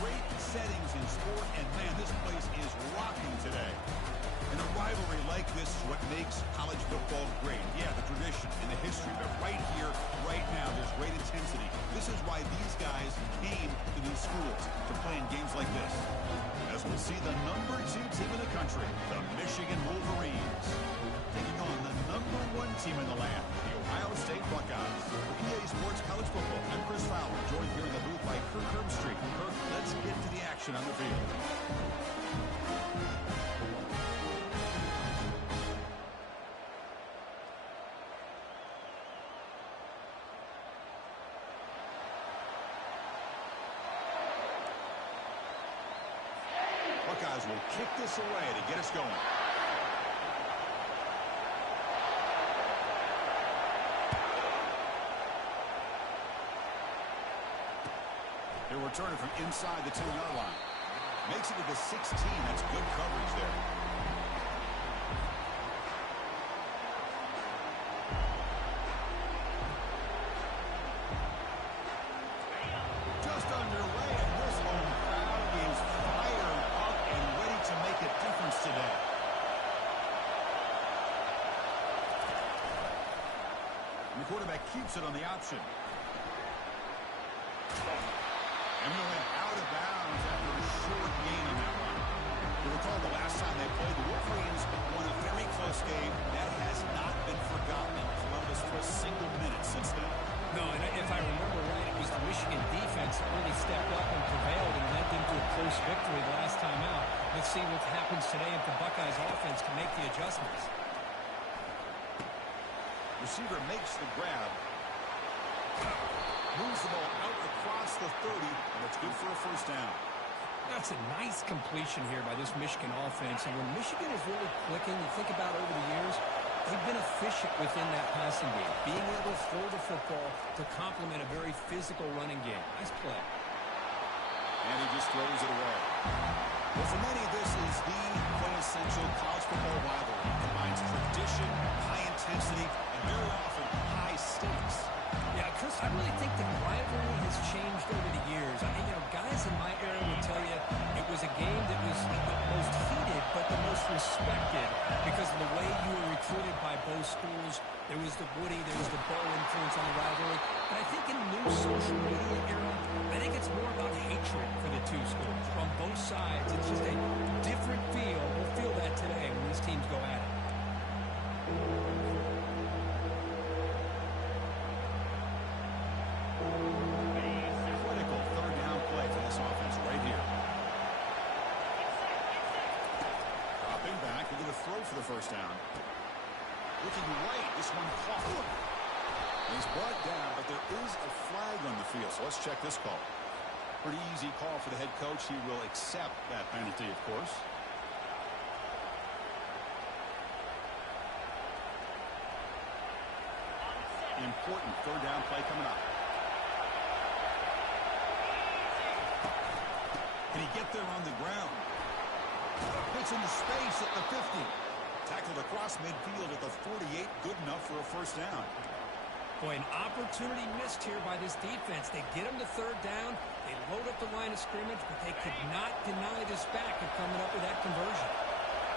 great settings in sport, and man, this place is rocking today. And a rivalry like this is what makes college football great. Yeah, the tradition and the history, but right here, right now, there's great intensity. This is why these guys came to these schools to play in games like this. As we'll see the number 2 team in the country, the Michigan Wolverines, taking on the number 1 team in the land, the Ohio State Buckeyes. For EA Sports College Football, I'm Chris Fowler, joined here in the booth by Kirk Herbstreit. Kirk, let's get to the action on the field. Buckeyes will kick this away to get us going. He'll return it from inside the 10-yard line. Makes it to the 16. That's good coverage there. Just underway, and this home crowd is fired up and ready to make a difference today. And the quarterback keeps it on the option. And we went out of bounds after a short gain on that one. You recall the last time they played, the Wolverines won a very close game. That has not been forgotten in Columbus for a single minute since then. No, and if I remember right, it was the Michigan defense that really stepped up and prevailed and led them to a close victory the last time out. Let's see what happens today if the Buckeyes offense can make the adjustments. Receiver makes the grab. Moves the ball out across the 30, and it's good for a first down. That's a nice completion here by this Michigan offense. And when Michigan is really clicking, you think about over the years, they've been efficient within that passing game, being able to throw the football to complement a very physical running game. Nice play. And he just throws it away. Well, for many, this is the quintessential college football rivalry. It combines tradition, high intensity, and very often high stakes. Yeah, Chris, I really think the rivalry has changed over the years. I mean, guys in my era would tell you it was a game that was the most heated but the most respected because of the way you were recruited by both schools. There was the Woody, there was the Bo influence on the rivalry. But I think in the new social media era, I think it's more about hatred for the two schools. From both sides, it's just a different feel. We'll feel that today when these teams go at it. Critical third down play for this offense right here. Dropping back, we're going to throw for the first down. Looking right, this one caught. He's brought down, but there is a flag on the field, so let's check this call. Pretty easy call for the head coach. He will accept that penalty, of course. Important third down play coming up. Can he get there on the ground? Gets into space at the 50. Tackled across midfield at the 48. Good enough for a first down. Boy, an opportunity missed here by this defense. They get him to third down. They load up the line of scrimmage, but they could not deny this back of coming up with that conversion.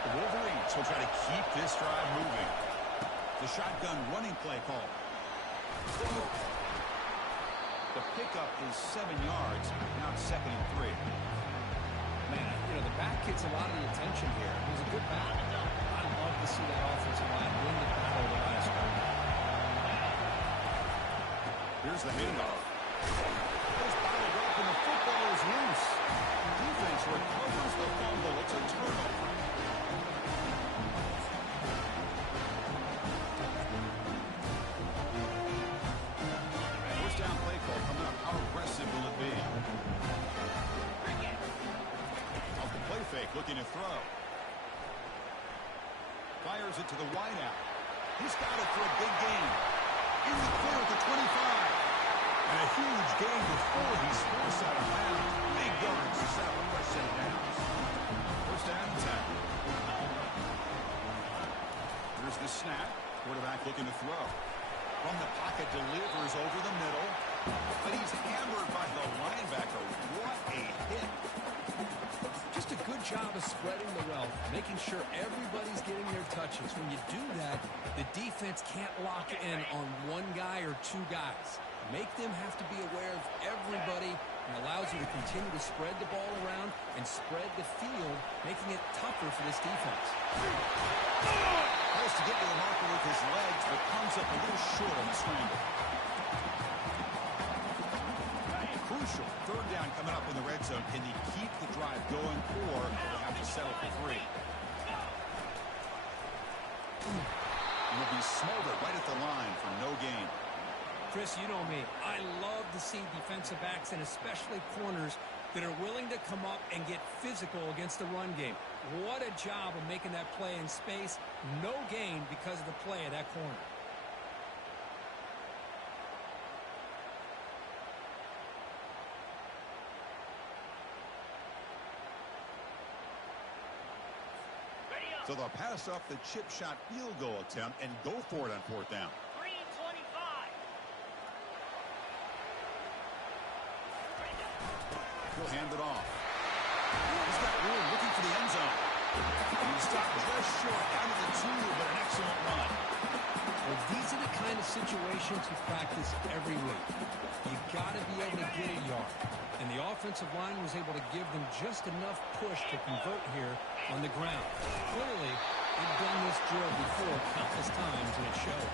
The Wolverines will try to keep this drive moving. The shotgun running play call. The pickup is 7 yards. Now it's 2nd and 3. Man, the back gets a lot of the attention here. It was a good battle. I'd love to see that offensive line win the battle of the line of scrimmage. Here's the handoff. It's bottled up and the football is loose. Defense recovers the fumble. It's a turnover. First down play call coming up. How aggressive will it be? Off the play fake, looking to throw. Fires it to the wideout. He's got it for a big gain. In the clear at the 25. And a huge gain before he's forced out of bounds. Big yards to set up a fresh set of downs. First down and 10. Here's the snap. Quarterback looking to throw. From the pocket, delivers over the middle. But he's hammered by the linebacker. What a hit. Just a good job of spreading the wealth, making sure everybody's getting their touches. When you do that, the defense can't lock in on one guy or two guys. Make them have to be aware of everybody, and allows you to continue to spread the ball around and spread the field, making it tougher for this defense. Tries to get to the marker with his legs, but comes up a little short on the scramble. Crucial. Third down coming up in the red zone. Can they keep the drive going, or they'll have to settle for 3? Will be smothered right at the line for no gain. Chris, you know me. I love to see defensive backs and especially corners that are willing to come up and get physical against the run game. What a job of making that play in space. No gain because of the play of that corner. So they'll pass up the chip shot field goal attempt and go for it on 4th down. 3:25. He'll hand it off. He's got room looking for the end zone. He stopped just short out of the 2, but an excellent run. Well, these are the kind of situations you practice every week. You got to be able to get a yard. And the offensive line was able to give them just enough push to convert here on the ground. Clearly, they've done this drill before countless times, and it shows.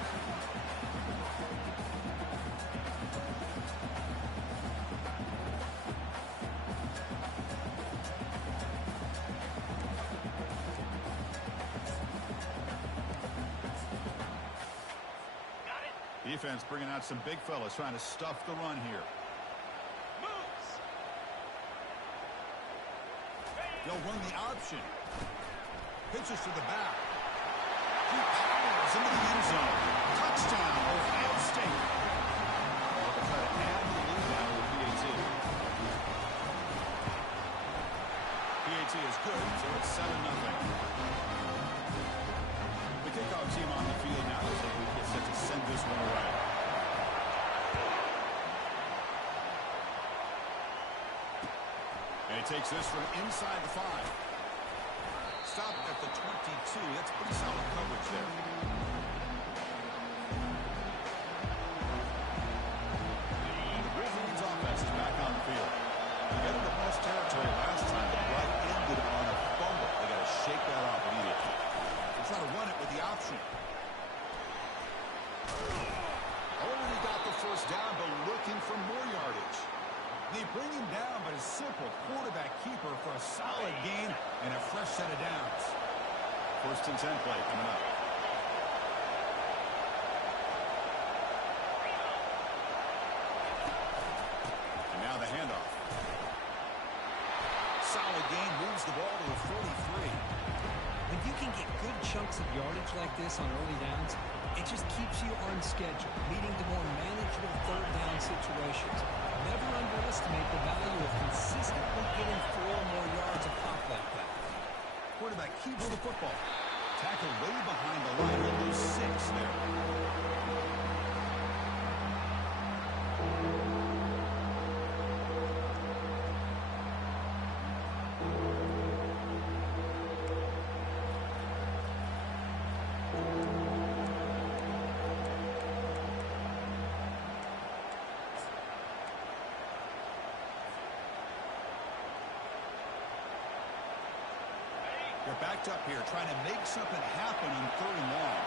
Defense bringing out some big fellas trying to stuff the run here. They'll run the option. Pitches to the back. He powers into the end zone. Touchdown, Ohio State. They'll try to add the lead now with PAT. PAT is good, so it's 7-0. The kickoff team on the field now as they get set to send this one away. And he takes this from inside the 5. Stop at the 22. That's pretty solid coverage there. The Wolverines offense is back on the field. They got into plus territory last time, but right ended on a fumble. They got to shake that off immediately. They try to run it with the option. Already got the first down, but looking for more yardage. They bring him down, but a simple quarterback keeper for a solid gain and a fresh set of downs. 1st and 10 play coming up. And now the handoff. Solid gain, moves the ball to the 43. When you can get good chunks of yardage like this on early downs, it just keeps you on schedule, leading to more manageable 3rd down situations. Never underestimate the value of consistently getting 4 more yards a pop like that. Quarterback keeps the football. Tackle way behind the line. He'll lose 6 there. They're backed up here, trying to make something happen on 3rd and long.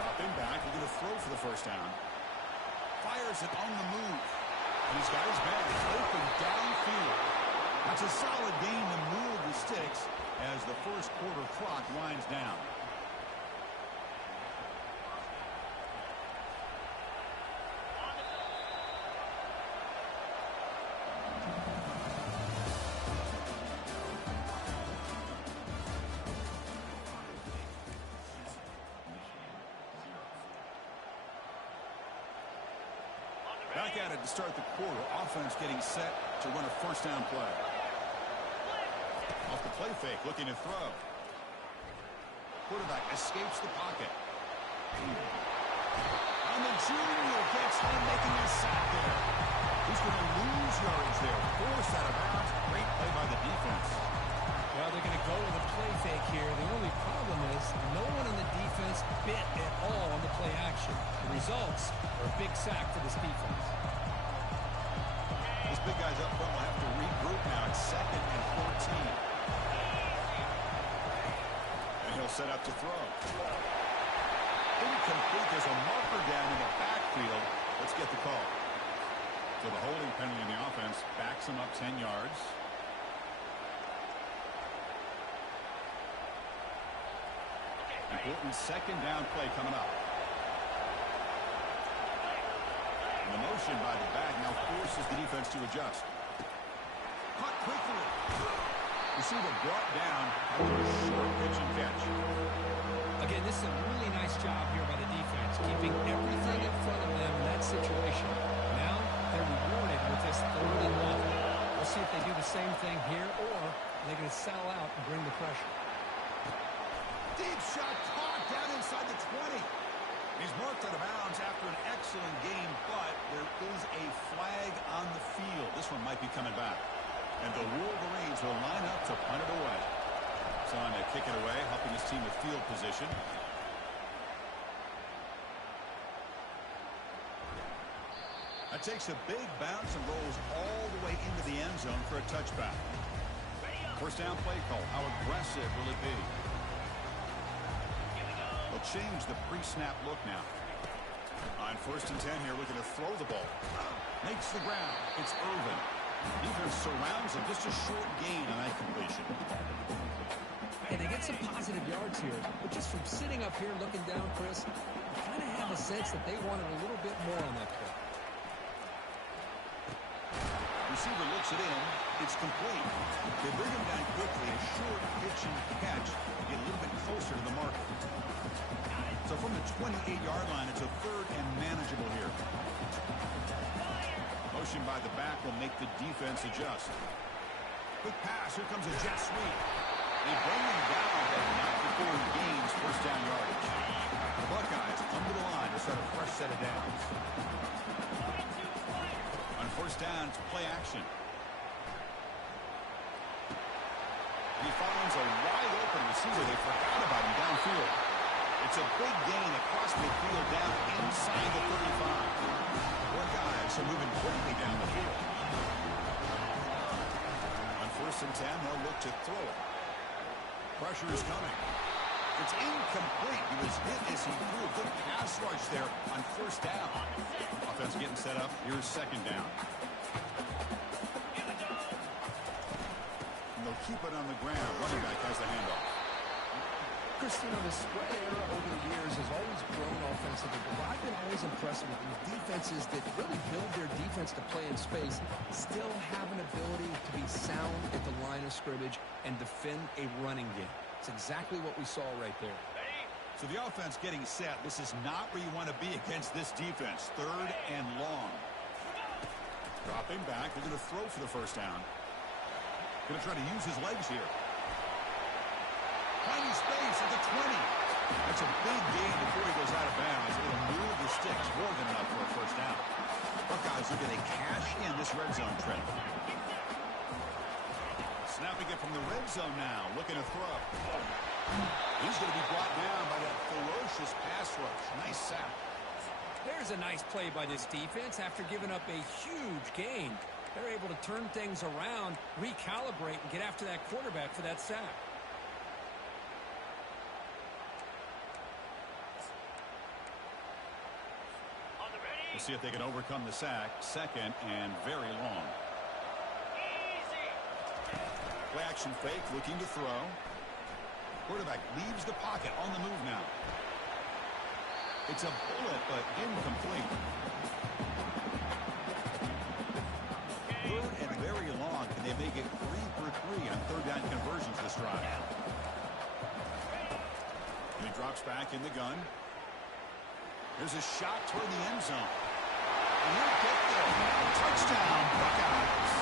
Dropping back, we're going to throw for the first down. Fires it on the move. And he's got his man. It's open downfield. That's a solid gain to move the sticks as the first quarter clock winds down. Back at it to start the quarter. Offense getting set to run a first down play. Off the play fake, looking to throw. Quarterback escapes the pocket. And the junior gets him making a sack there. He's going to lose yards there. Forced out of bounds. Great play by the defense. Well, they're going to go with a play fake here. The only problem is no one on the defense bit at all on the play action. The results are a big sack for this defense. This big guy's up front will have to regroup now. It's 2nd and 14. And he'll set up to throw. Incomplete. There's a marker down in the backfield. Let's get the call. So the holding penalty in the offense backs him up 10 yards. Important 2nd down play coming up. The motion by the back now forces the defense to adjust. Caught quickly. Receiver brought down after a short pitch and catch. Again, this is a really nice job here by the defense, keeping everything in front of them in that situation. Now they're rewarded with this 3rd and long. We'll see if they do the same thing here, or they're going to sell out and bring the pressure. Deep shot caught down inside the 20. He's marked out of bounds after an excellent game, but there is a flag on the field. This one might be coming back. And the Wolverines will line up to punt it away. So on to kick it away, helping his team with field position. That takes a big bounce and rolls all the way into the end zone for a touchback. First down play call. How aggressive will it be? They'll change the pre-snap look now. On 1st and 10 here, looking to throw the ball. Makes the ground. It's Irvin. Defense surrounds him. Just a short gain on that completion. Hey, they get some positive yards here, but just from sitting up here looking down, Chris, you kind of have a sense that they wanted a little bit more on that play. Receiver looks it in. It's complete. They bring him down quickly. A short pitch and catch. Get a little bit closer to the marker. So from the 28-yard line, it's a 3rd and manageable here. Motion by the back will make the defense adjust. Quick pass. Here comes a jet sweep. They bring him down, but not before he gains 1st down yardage. The Buckeyes under the line to start a fresh set of downs. On 1st down, it's play action. And he finds a wide open receiver. They forgot about him downfield. It's a big gain across midfield down inside the 35. Buckeyes are moving quickly down the field. On 1st and 10, they'll look to throw it. Pressure is coming. It's incomplete. He was hit as he threw a good pass rush there on 1st down. Offense getting set up. Here's 2nd down. And they'll keep it on the ground. Running back has the handoff. Chris, you know, the spread era over the years has always grown offensively, but what I've been always impressed with defenses that really build their defense to play in space still have an ability to be sound at the line of scrimmage and defend a running game. It's exactly what we saw right there. So the offense getting set. This is not where you want to be against this defense. 3rd and long. Dropping back. They're going to throw for the 1st down. Going to try to use his legs here. Tiny space at the 20. That's a big gain before he goes out of bounds. It'll move the sticks more than enough for a 1st down. Buckeyes are going to cash in this red zone trip. Snapping it from the red zone now. Looking to throw. He's going to be brought down by that ferocious pass rush. Nice sack. There's a nice play by this defense after giving up a huge gain. They're able to turn things around, recalibrate, and get after that quarterback for that sack. We'll see if they can overcome the sack. 2nd and very long. Play action fake, looking to throw. Quarterback leaves the pocket on the move now. It's a bullet, but incomplete. 3rd and very long. Can they make it 3 for 3 on 3rd down conversions this drive? And he drops back in the gun. There's a shot toward the end zone. And he'll get there. Touchdown, Buckeyes.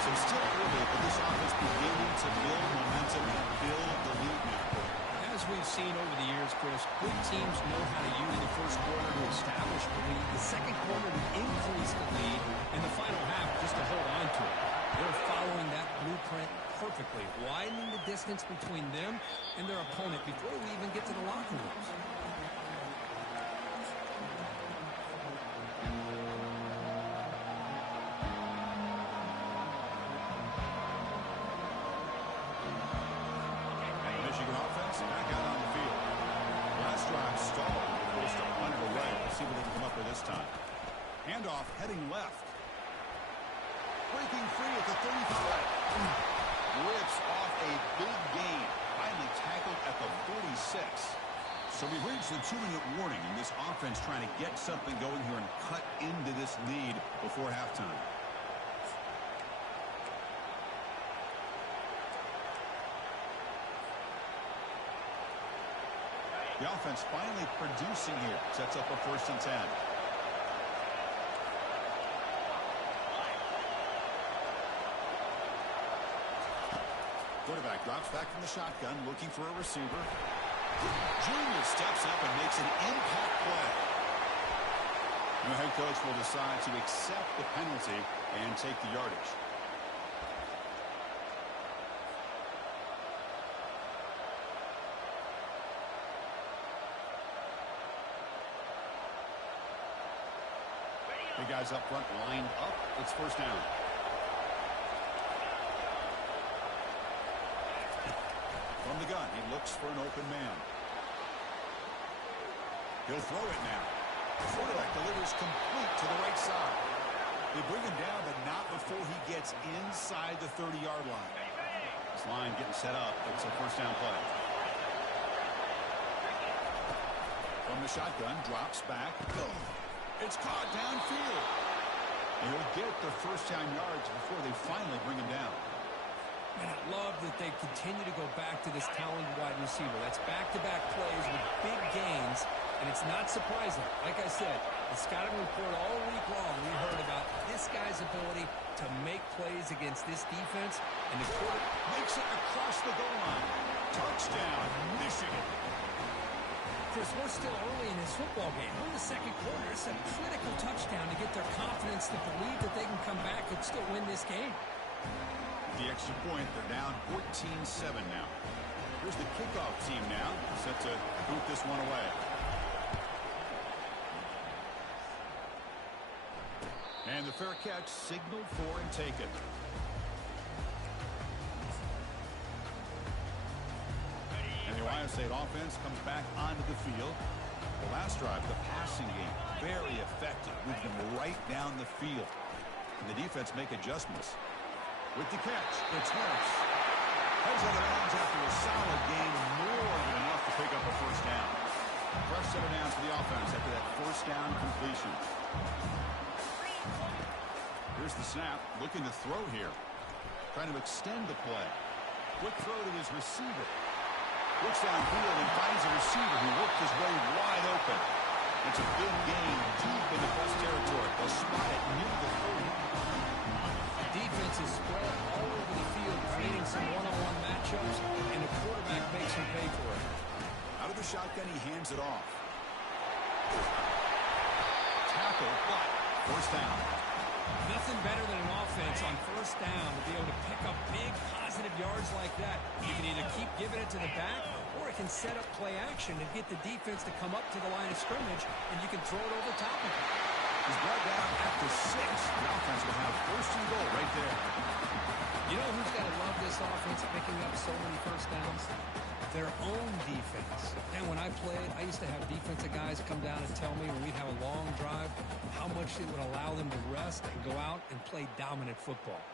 So still early, but this offense beginning to build momentum and build the lead now. As we've seen over the years, Chris, Good teams know how to use the first quarter to establish the lead, the second quarter to increase the lead, and the final half just to hold on to it. They're following that blueprint perfectly, widening the distance between them and their opponent before we even get to the locker rooms. Back out on the field. Last drive stalled. Forced to punt it away. Let's see what they can come up with this time. Handoff heading left. Breaking free at the 35. Rips off a big gain. Finally tackled at the 46. So we've reached the 2-minute warning, and this offense trying to get something going here and cut into this lead before halftime. The offense finally producing here. Sets up a 1st and 10. Quarterback drops back from the shotgun, looking for a receiver. Junior steps up and makes an impact play. The head coach will decide to accept the penalty and take the yardage. The guys up front lined up. It's 1st down. From the gun, he looks for an open man. He'll throw it now. The quarterback delivers complete to the right side. They bring him down, but not before he gets inside the 30-yard line. This line getting set up. It's a 1st down play. From the shotgun, drops back. It's caught downfield. And he'll get the 1st down yards before they finally bring him down. And I love that they continue to go back to this talented wide receiver. That's back-to-back plays with big gains, and it's not surprising. Like I said, the scouting report all week long, we heard about this guy's ability to make plays against this defense, and the quarter makes it across the goal line. Touchdown, Michigan. Chris, we're still early in this football game. We're in the second quarter. It's a critical touchdown to get their confidence to believe that they can come back and still win this game. The extra point, they're down 14-7 now. Here's the kickoff team now, set to boot this one away. And the fair catch signaled for and taken. And the Ohio State offense comes back onto the field. The last drive, the passing game, very effective. Moved them right down the field. And the defense make adjustments. With the catch, it's Harris. Heads out of bounds after a solid game, more than enough to pick up a 1st down. Fresh set of downs for the offense after that 1st down completion. Here's the snap, looking to throw here. Trying to extend the play. Quick throw to his receiver. Looks downfield and finds a receiver who worked his way wide open. It's a big gain deep in the press territory. They'll spot it near the 30. Defense is spread all over the field, creating some one-on-one matchups, and the quarterback makes him pay for it. Out of the shotgun, he hands it off. Tackle, but 1st down. Nothing better than an offense on 1st down to be able to pick up big positive yards like that. You can either keep giving it to the back, or it can set up play action and get the defense to come up to the line of scrimmage, and you can throw it over top of it. He's brought down after 6. The offense will have 1st and goal right there. You know who's got to love this offense picking up so many 1st downs? Their own defense. And when I played, I used to have defensive guys come down and tell me when we'd have a long drive how much it would allow them to rest and go out and play dominant football.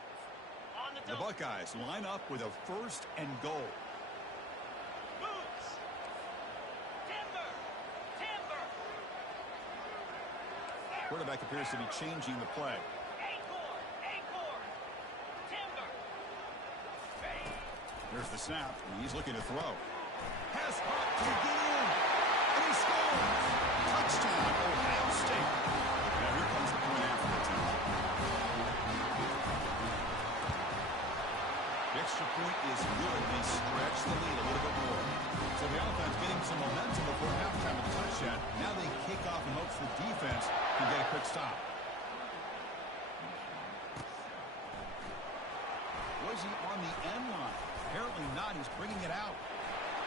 The Buckeyes line up with a 1st and goal. Quarterback appears to be changing the play. Here's the snap. He's looking to throw. Has popped to get in. And he scores. Touchdown, Ohio State. Now here comes the point after the attempt. The extra point is good. They stretch the lead a little bit more. So So the offense getting some momentum before halftime with a touchdown. Now they kick off in hopes the defense can get a quick stop. Was he on the end line? Apparently not. He's bringing it out.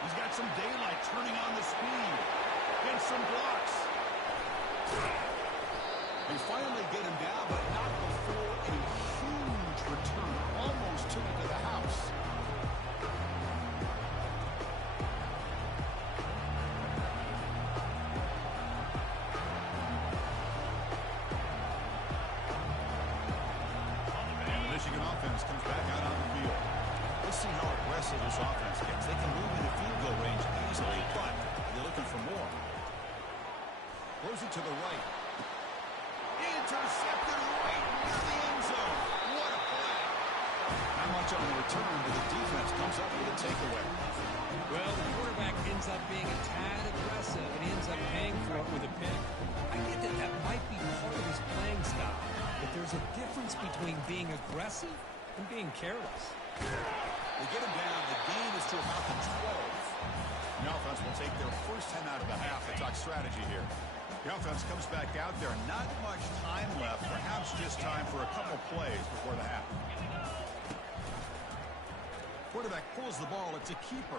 He's got some daylight, turning on the speed. Gets some blocks. They finally get him down, but not before a huge return. Almost took it to the house. And the Michigan offense comes back out on the field. Let's see how aggressive this offense gets. They can move into field goal range easily, but they're looking for more. Throws it to the right. Intercepted right near the end zone. What a play. Not much on the return, but the defense comes up with a takeaway. Well, the quarterback ends up being a tad aggressive, and he ends up paying for it with a pick. I get that that might be part of his playing style, but there's a difference between being aggressive and being careless. They get him down. The gain is to about the 12. The offense will take their first 10 out of the half. They talk strategy here. The offense comes back out there. Not much time left. Perhaps just time for a couple plays before the half. Quarterback pulls the ball. It's a keeper.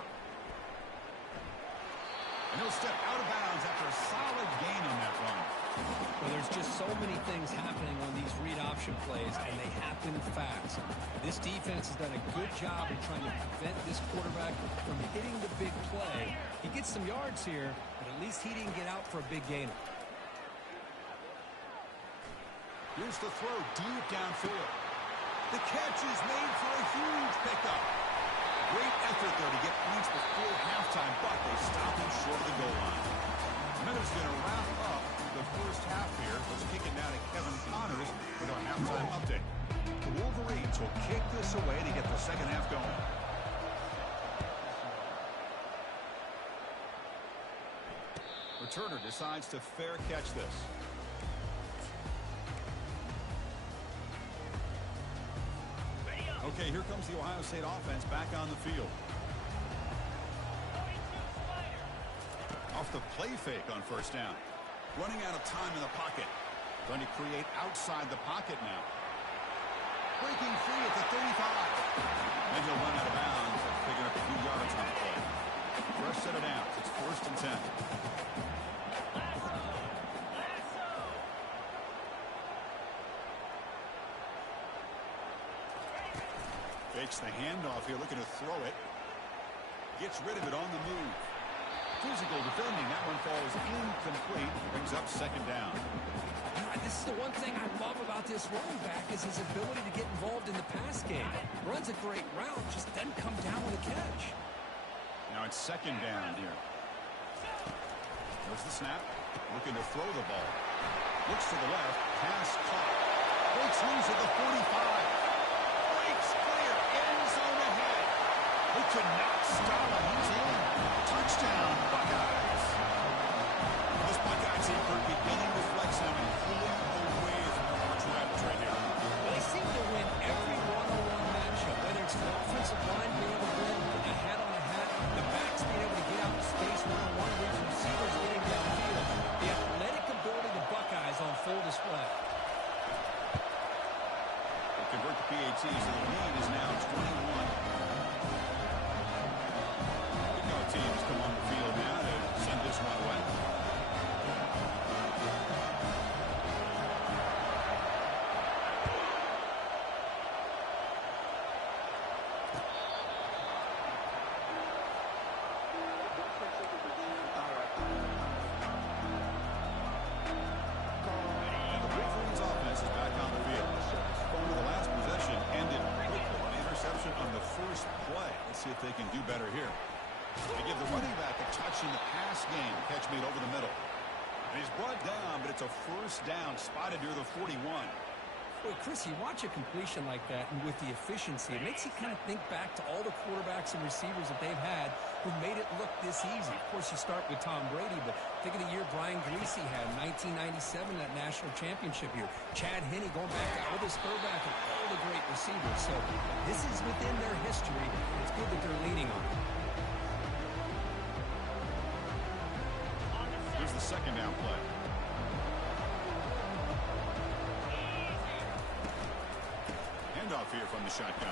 And he'll step out of bounds after a solid gain on that run. Well, there's just so many things happening on these read option plays, and they happen fast. This defense has done a good job of trying to prevent this quarterback from hitting the big play. He gets some yards here, but at least he didn't get out for a big gainer. Here's the throw deep downfield. The catch is made for a huge pickup. Great effort there to get points before halftime, but they stop him short of the goal line. Miller's going to wrap up the first half here. Let's kick it now to Kevin Connors with our halftime update. The Wolverines will kick this away to get the second half going. Returner decides to fair catch this. Okay, here comes the Ohio State offense back on the field. Off the play fake on first down. Running out of time in the pocket. Going to create outside the pocket now. Breaking free at the 35. Then he'll run out of bounds, picking up a few yards on the play. Fresh set of downs. It's first and 10. Fakes the handoff here, looking to throw it. Gets rid of it on the move. Physical defending. That one falls incomplete. Brings up second down. This is the one thing I love about this running back is his ability to get involved in the pass game. Runs a great route, just doesn't come down with a catch. Now it's second down here. There's the snap. Looking to throw the ball. Looks to the left. Pass caught. Breaks loose at the 45. Breaks clear. End zone ahead. They could not stop him. He's in. Touchdown, Buckeyes. Those Buckeyes here are beginning to flex them and pulling away from the March Rapids right here. Well, they seem to win every one-on-one matchup, whether it's the offensive line being able to win a hat on a hat, the backs being able to get out in space one-on-one, or these receivers getting downfield. The athletic ability of the Buckeyes on full display. They convert the PAT, so the lead is now 21. Teams come on the field now to send this one away. And the Wolverines offense is back on the field. Over the last possession ended quickly. An interception on the first play. Let's see if they can do better here. They give the running back a touch in the pass game. Catch made over the middle. And he's brought down, but it's a first down spotted near the 41. Boy, Chris, you watch a completion like that, and with the efficiency, it makes you kind of think back to all the quarterbacks and receivers that they've had who made it look this easy. Of course, you start with Tom Brady, but think of the year Brian Greasy had in 1997, that national championship year. Chad Henne going back to Elvis Burback and all the great receivers. So this is within their history. It's good that they're leaning on it. the second down play. Handoff here from the shotgun.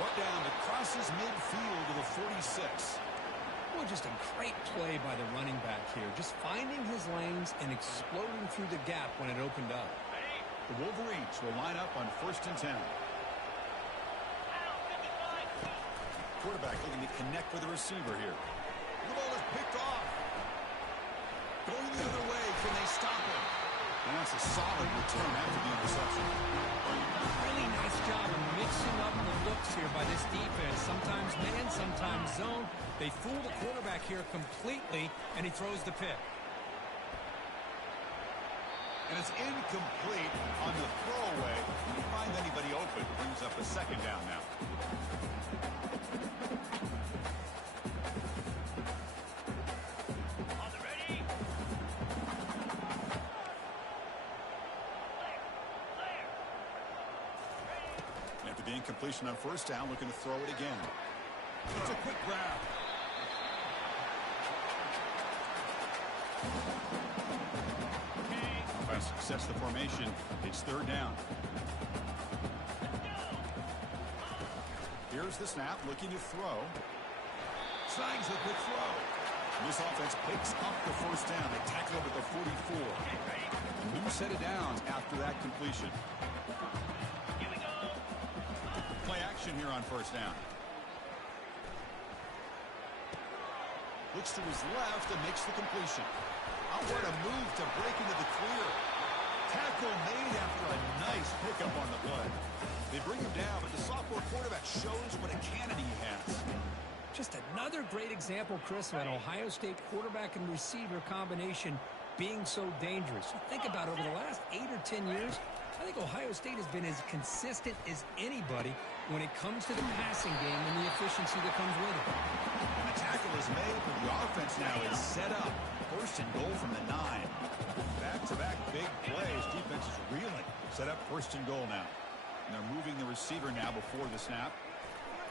Brought down that crosses midfield to the 46. Well, just a great play by the running back here. Just finding his lanes and exploding through the gap when it opened up. The Wolverines will line up on 1st and 10. Quarterback looking to connect with the receiver here. The ball is picked off. Going the other way. Can they stop him? And that's a solid return after the interception. Really nice job of mixing up the looks here by this defense. Sometimes man, sometimes zone. They fool the quarterback here completely, and he throws the pick. And it's incomplete on the throwaway. Didn't find anybody open. Brings up a second down now. After the incompletion on 1st down, looking to throw it again. It's a quick grab. Sets the formation. It's 3rd down. Here's the snap, looking to throw. Snags the quick throw. This offense picks up the 1st down. They tackle over the 44. A new set of downs after that completion. Play action here on 1st down. Looks to his left and makes the completion. Outward a move to break into the clear. Tackle made after a nice pickup on the play. They bring him down, but the sophomore quarterback shows what a cannon he has. Just another great example, Chris, of an Ohio State quarterback and receiver combination being so dangerous. You think about over the last 8 or 10 years, I think Ohio State has been as consistent as anybody when it comes to the passing game and the efficiency that comes with it. And the tackle is made, but the offense now is set up. 1st and goal from the 9. Back-to-back big plays. Defense is reeling. Set up 1st and goal now. And they're moving the receiver now before the snap.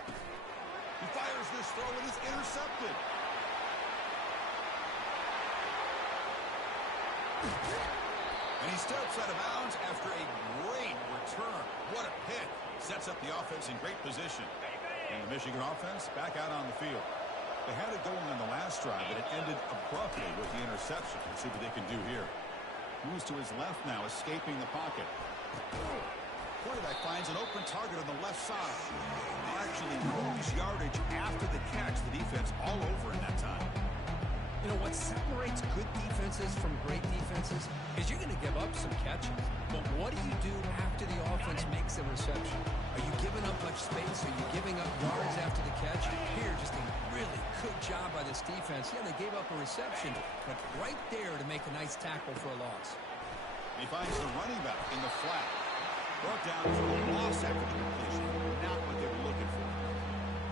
He fires this throw and is intercepted. And he steps out of bounds after a great return. What a pick. Sets up the offense in great position. And the Michigan offense back out on the field. They had it going on the last drive, but it ended abruptly with the interception. Let's see what they can do here. Moves to his left now, escaping the pocket. Quarterback finds an open target on the left side. They actually lose yardage after the catch. The defense all over in that time. You know, what separates good defenses from great defenses is you're going to give up some catches. But what do you do after the offense makes a reception? Are you giving up much space? Are you giving up yards after the catch? Here, just a really good job by this defense. Yeah, they gave up a reception, but right there to make a nice tackle for a loss. He finds the running back in the flat. Brought down for a loss after the completion. Not what they were looking for.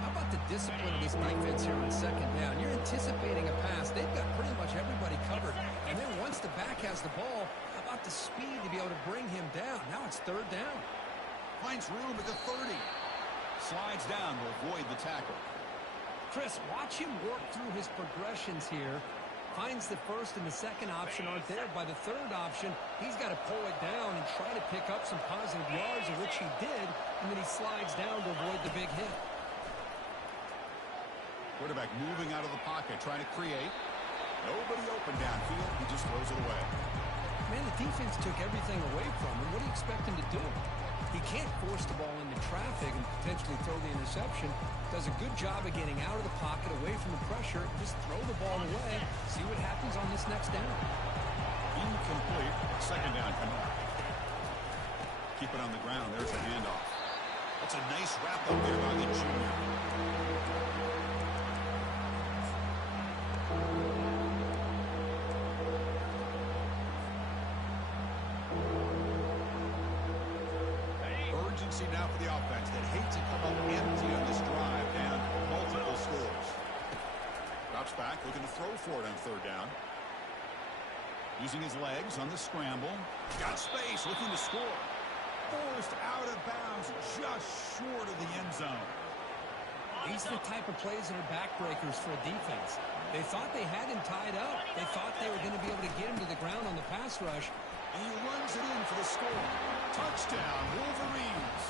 How about the discipline of this defense here on 2nd down? You're anticipating a pass. They've got pretty much everybody covered. And then once the back has the ball, how about the speed to be able to bring him down? Now it's 3rd down. Finds room at the 30. Slides down to avoid the tackle. Chris, watch him work through his progressions here. Finds the 1st and the 2nd option aren't there. By the 3rd option, he's got to pull it down and try to pick up some positive yards, of which he did, and then he slides down to avoid the big hit. Quarterback moving out of the pocket, trying to create. Nobody open downfield. He just throws it away. Man, the defense took everything away from him. What do you expect him to do? He can't force the ball into traffic and potentially throw the interception. Does a good job of getting out of the pocket, away from the pressure. Just throw the ball away. See what happens on this next down. Incomplete. 2nd down coming up. Keep it on the ground. There's a handoff. That's a nice wrap up there by the junior. Urgency now for the offense that hates to come up empty on this drive and multiple scores. Drops back, looking to throw for it on 3rd down. Using his legs on the scramble. Got space, looking to score. Forced out of bounds, just short of the end zone. These are the type of plays that are backbreakers for a defense. They thought they had him tied up. They thought they were going to be able to get him to the ground on the pass rush. And he runs it in for the score. Touchdown, Wolverines.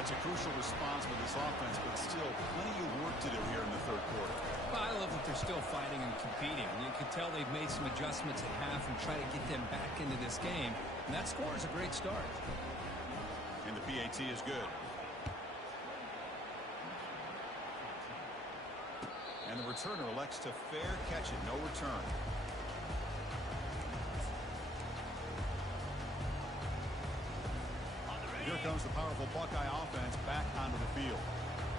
That's a crucial response with this offense, but still plenty of work to do here in the third quarter. Well, I love that they're still fighting and competing. You can tell they've made some adjustments at half and try to get them back into this game. And that score is a great start. And the PAT is good. And the returner elects to fair catch it. No return. Here comes the powerful Buckeye offense back onto the field.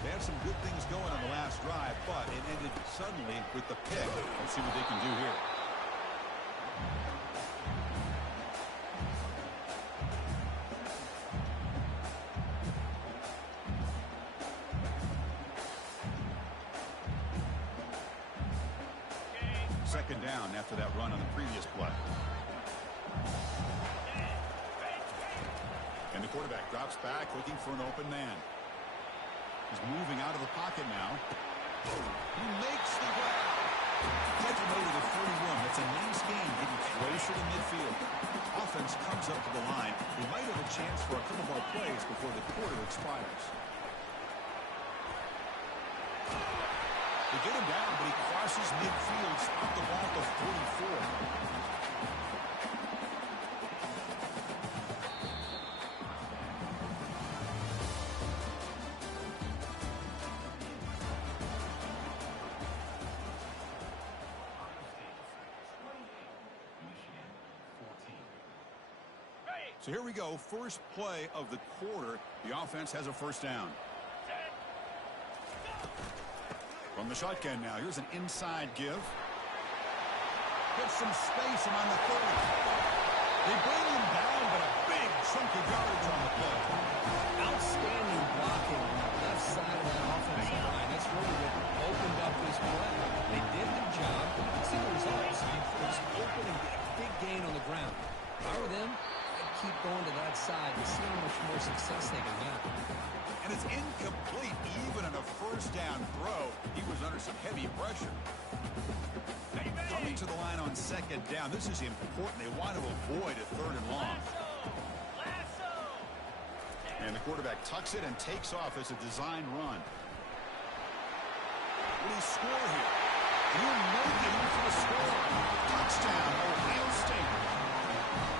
They had some good things going on the last drive, but it ended suddenly with the pick. Let's see what they can do here. Second down after that run on the previous play. And the quarterback drops back looking for an open man. He's moving out of the pocket now. He makes the grab. That's made it a 31. That's a nice game getting closer to midfield. Offense comes up to the line. They might have a chance for a couple more plays before the quarter expires. They get him down, but he crosses midfield, spot the ball to 44. So here we go, first play of the quarter. The offense has a first down. From the shotgun now, here's an inside give. Gets some space and on the 30. They bring him down, but a big chunk of yardage on the play. Outstanding blocking on the left side of that offensive line. That's really what opened up this play. They did their job. See the results. It was open and big gain on the ground. If I were them, I'd keep going to that side to see how much more success they can have. And it's incomplete even on a first down throw. He was under some heavy pressure. Coming to the line on second down. This is important. They want to avoid a third and long. And the quarterback tucks it and takes off as a design run. Will he score here? And he'll make it for the score. Touchdown, Ohio State.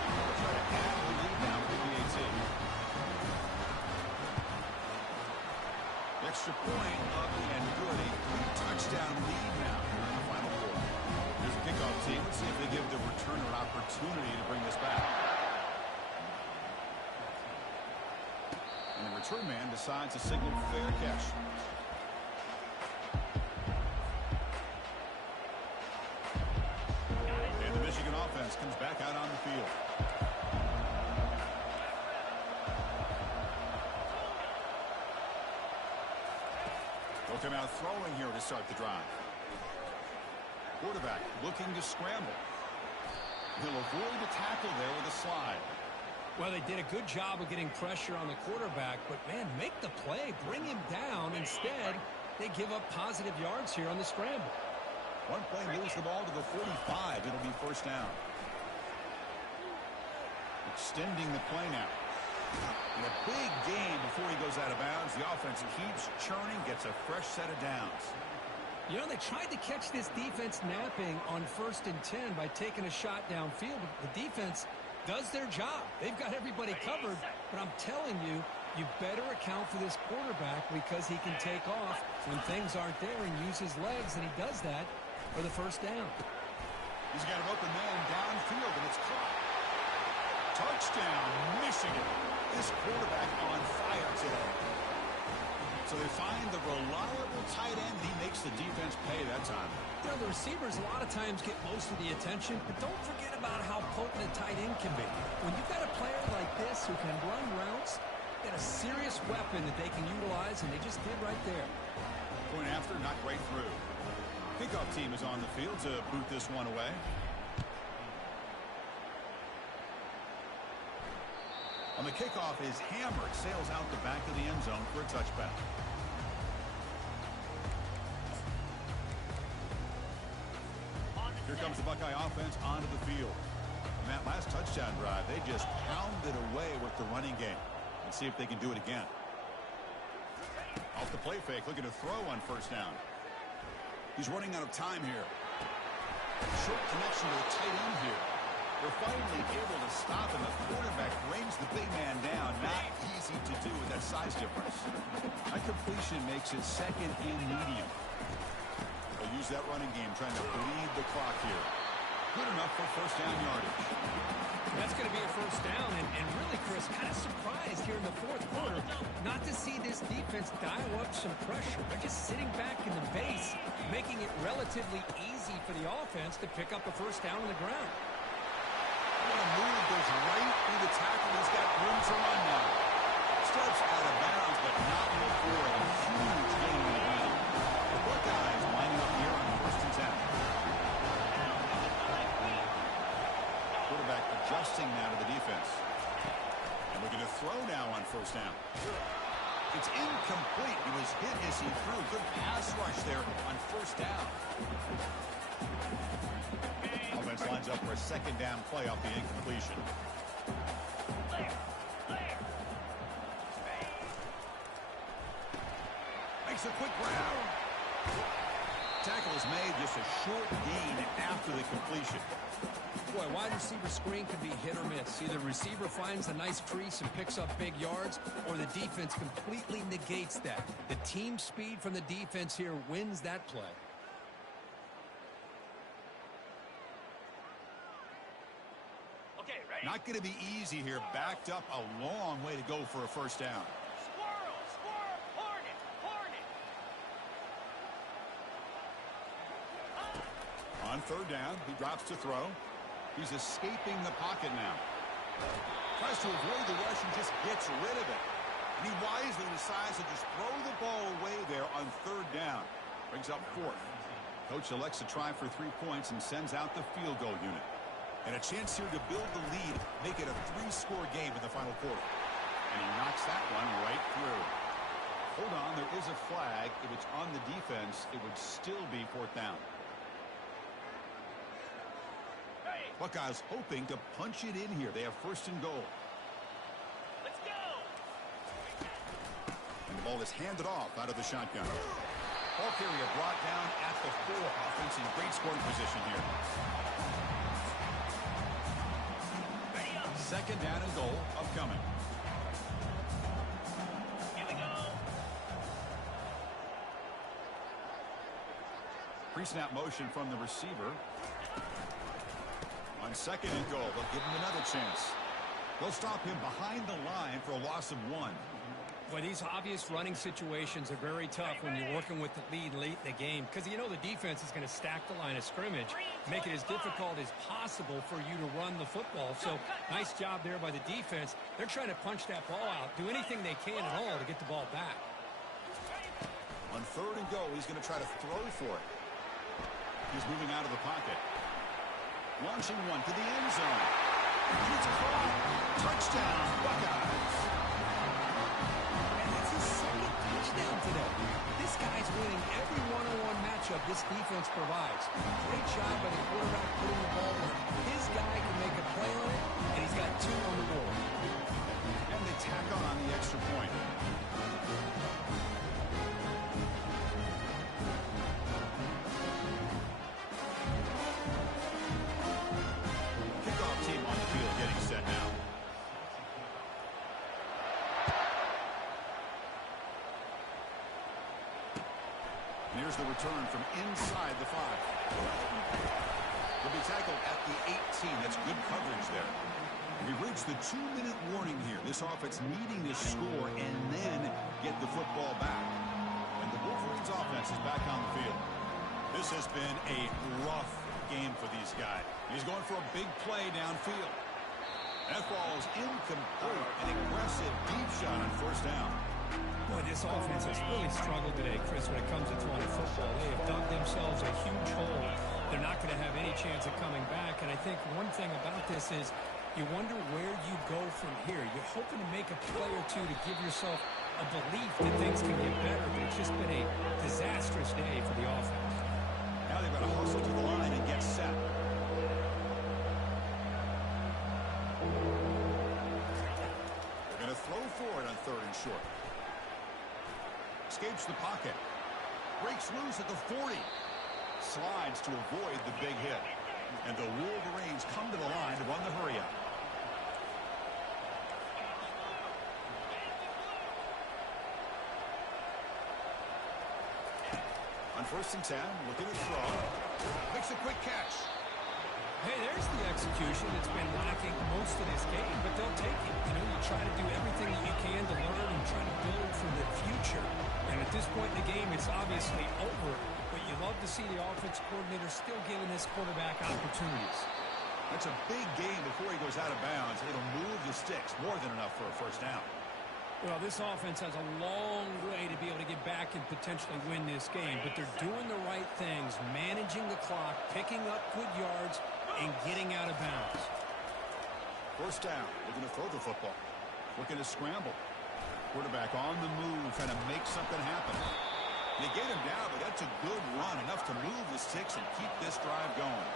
They'll try to add the lead now with the PAT. Extra point up and good. A touchdown lead now here in the final quarter. Here's the kickoff team. Let's see if they give the returner an opportunity to bring this back. And the return man decides to signal fair catch. And the Michigan offense comes back out on the field. They'll come out throwing here to start the drive. Quarterback looking to scramble. He'll avoid the tackle there with a slide. Well, they did a good job of getting pressure on the quarterback, but, man, make the play. Bring him down. Instead, they give up positive yards here on the scramble. One play moves the ball to the 45. It'll be first down. Extending the play now. And a big gain before he goes out of bounds. The offense keeps churning, gets a fresh set of downs. You know, they tried to catch this defense napping on 1st and 10 by taking a shot downfield, but the defense does their job. They've got everybody covered, but I'm telling you, you better account for this quarterback because he can take off when things aren't there and use his legs, and he does that for the first down. He's got an open man downfield, and it's caught. Touchdown, Michigan. This quarterback on fire today. So they find the reliable tight end. He makes the defense pay that time. You know, the receivers a lot of times get most of the attention, but don't forget about how potent a tight end can be. When you've got a player like this who can run routes, got a serious weapon that they can utilize, and they just did right there. Point after, knocked right through. Kickoff team is on the field to boot this one away. On the kickoff is hammered, sails out the back of the end zone for a touchback. comes the Buckeye offense onto the field. On that last touchdown drive, they just pounded away with the running game. Let's see if they can do it again. Off the play fake, looking to throw on first down. He's running out of time here. Short connection to the tight end here. They're finally able to stop, and the quarterback brings the big man down. Not easy to do with that size difference. That completion makes it second and medium. They'll use that running game, trying to bleed the clock here. Good enough for first down yardage. That's going to be a first down, and really, Chris, kind of surprised here in the fourth quarter not to see this defense dial up some pressure. They're just sitting back in the base, making it relatively easy for the offense to pick up a first down on the ground. What a move, goes right through the tackle. He's got room to run now. Steps out of bounds, but not before a huge gain on the ground. The Buckeyes lining up here on first and 10. Quarterback adjusting now to the defense. And looking to throw now on first down. It's incomplete. He was hit as he threw. Good pass rush there on first down. Offense lines up for a second down play off the incompletion. Makes a quick round. Tackle is made, just a short gain after the completion. Boy, wide receiver screen can be hit or miss. Either receiver finds a nice crease and picks up big yards, or the defense completely negates that. The team speed from the defense here wins that play. Not going to be easy here. Backed up a long way to go for a first down. Squirrel, hornet. On third down, he drops to throw. He's escaping the pocket now. Tries to avoid the rush and just gets rid of it. And he wisely decides to just throw the ball away there on third down. Brings up fourth. Coach elects to try for 3 points and sends out the field goal unit. And a chance here to build the lead, make it a 3-score game in the final quarter. And he knocks that one right through. Hold on, there is a flag. If it's on the defense, it would still be fourth down. Buckeyes hoping to punch it in here. They have first and goal. Let's go. And the ball is handed off out of the shotgun. Ball carrier brought down at the 4. Offense in great scoring position here. Second down and goal upcoming. Here we go. Pre-snap motion from the receiver. On second and goal, they'll give him another chance. They'll stop him behind the line for a loss of 1. Boy, these obvious running situations are very tough when you're working with the lead late in the game, because you know the defense is going to stack the line of scrimmage, make it as difficult as possible for you to run the football. So nice job there by the defense. They're trying to punch that ball out, do anything they can at all to get the ball back. On third and goal, he's going to try to throw for it. He's moving out of the pocket. Launching one to the end zone. Shoots a ball. Touchdown, Buckeyes. Touchdown today. This guy's winning every one-on-one matchup this defense provides. Great job by the quarterback putting the ball where his guy can make a play on it, and he's got 2 on the board. And they tack on the extra point. Kickoff team on the field getting set now. Here's the return from inside the 5. He'll be tackled at the 18. That's good coverage there. We reached the 2-minute warning here. This offense needing to score and then get the football back. And the Wolverines offense is back on the field. This has been a rough game for these guys. He's going for a big play downfield. That ball is incomplete. An aggressive deep shot on first down. Boy, this offense has really struggled today, Chris, when it comes to throwing the football. They have dug themselves a huge hole. They're not going to have any chance of coming back. And I think one thing about this is you wonder where you go from here. You're hoping to make a play or two to give yourself a belief that things can get better. But it's just been a disastrous day for the offense. Now Now they've got to hustle to the line and get set. They're going to throw for it on 3rd and short. Escapes the pocket. Breaks loose at the 40. Slides to avoid the big hit. And the Wolverines come to the line to run the hurry-up. On 1st and 10, looking to throw. Makes a quick catch. Hey, there's the execution that's been lacking most of this game, but they'll take it. You know, you try to do everything that you can to learn and try to build for the future. And at this point in the game, it's obviously over, but you love to see the offense coordinator still giving this quarterback opportunities. That's a big game before he goes out of bounds. It'll move the sticks more than enough for a 1st down. Well, this offense has a long way to be able to get back and potentially win this game, but they're doing the right things, managing the clock, picking up good yards, and getting out of bounds. 1st down, looking to throw the football. Looking to scramble. Quarterback on the move, trying to make something happen. They get him down, but that's a good run, enough to move the sticks and keep this drive going.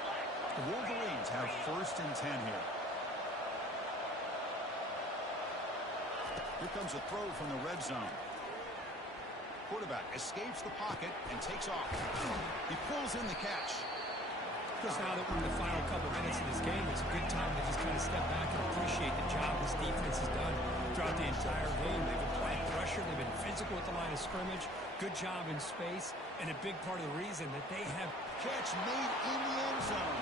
The Wolverines have 1st and 10 here. Here comes a throw from the red zone. Quarterback escapes the pocket and takes off. He pulls in the catch. Because now that we're in the final couple minutes of this game, it's a good time to just kind of step back and appreciate the job this defense has done throughout the entire game. They've applied pressure. They've been physical at the line of scrimmage. Good job in space. And a big part of the reason that they have... Catch made in the end zone.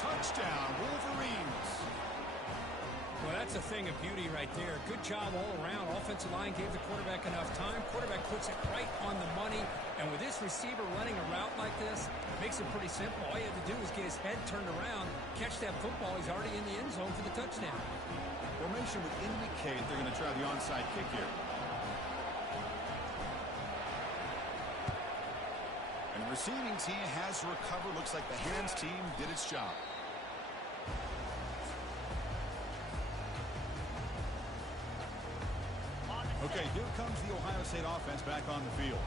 Touchdown, Wolverines. Well, that's a thing of beauty right there. Good job all around. Offensive line gave the quarterback enough time. Quarterback puts it right on the money. And with this receiver running a route like this, makes it pretty simple. All you have to do is get his head turned around, catch that football. He's already in the end zone for the touchdown. Formation would indicate they're going to try the onside kick here. And the receiving team has recovered. Looks like the hands team did its job. Okay, here comes the Ohio State offense back on the field.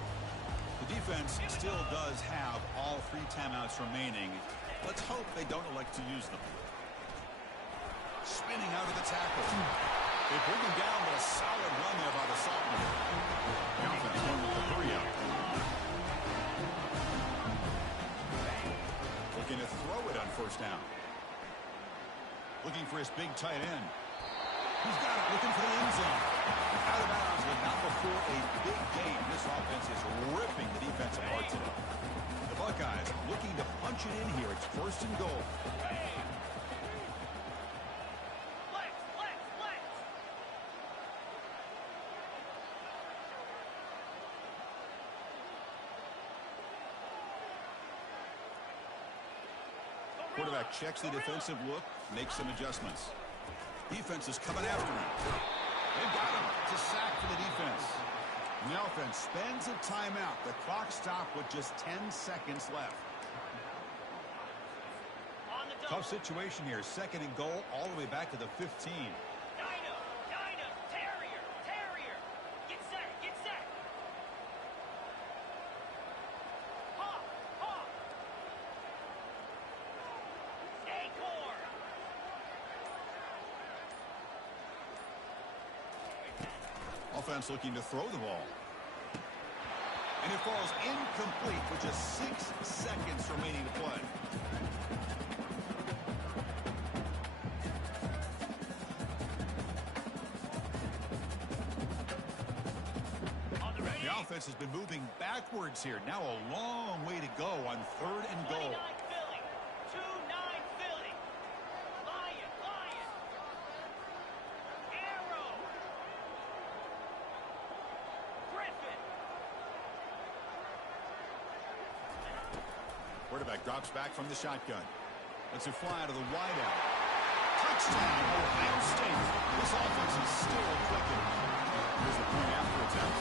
The defense still does have all 3 timeouts remaining. Let's hope they don't elect to use them. Spinning out of the tackle. They bring him down with a solid run there by the sophomore. The offense going with the 3-out. Looking to throw it on 1st down. Looking for his big tight end. He's got it, looking for the end zone. Out of bounds, but not before a big game. This offense is ripping the defense apart today. The Buckeyes looking to punch it in here. It's 1st and goal. Quarterback checks the defensive look, makes some adjustments. Defense is coming after him. They've got him. It's a sack for the defense. And the offense spends a timeout. The clock stopped with just 10 seconds left. Tough situation here. 2nd and goal all the way back to the 15. Terrier. Get set. Hawk. Acorn. Offense looking to throw the ball. And it falls incomplete with just 6 seconds remaining to play. The offense has been moving backwards here. Now a long way to go on 3rd and goal. 29 Philly. 2-9 Philly. Lion. Arrow. Griffin. Quarterback drops back from the shotgun. Lets it fly to the wideout. Touchdown, Ohio State. This offense is still clicking. Here's the point after attempt.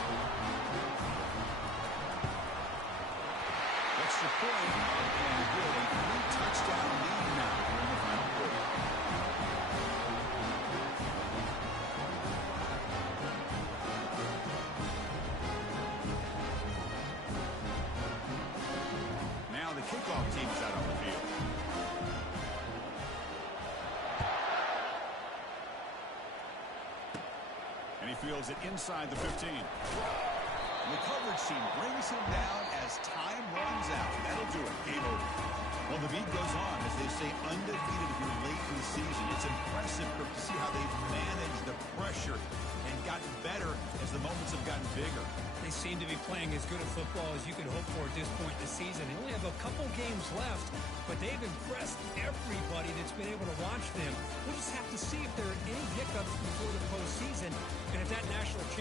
Extra point, and really 3-touchdown lead now here in the final quarter. Now the kickoff team fields it inside the 15. The coverage team brings him down as time runs out. That'll do it. Game over. Well, the beat goes on as they stay undefeated here late in the season. It's impressive to see how they've managed the pressure and gotten better as the moments have gotten bigger. They seem to be playing as good a football as you could hope for at this point in the season. They only have a couple games left, but they've impressed everybody that's been able to watch them. We'll just have to see if there are any hiccups before the postseason and if that national championship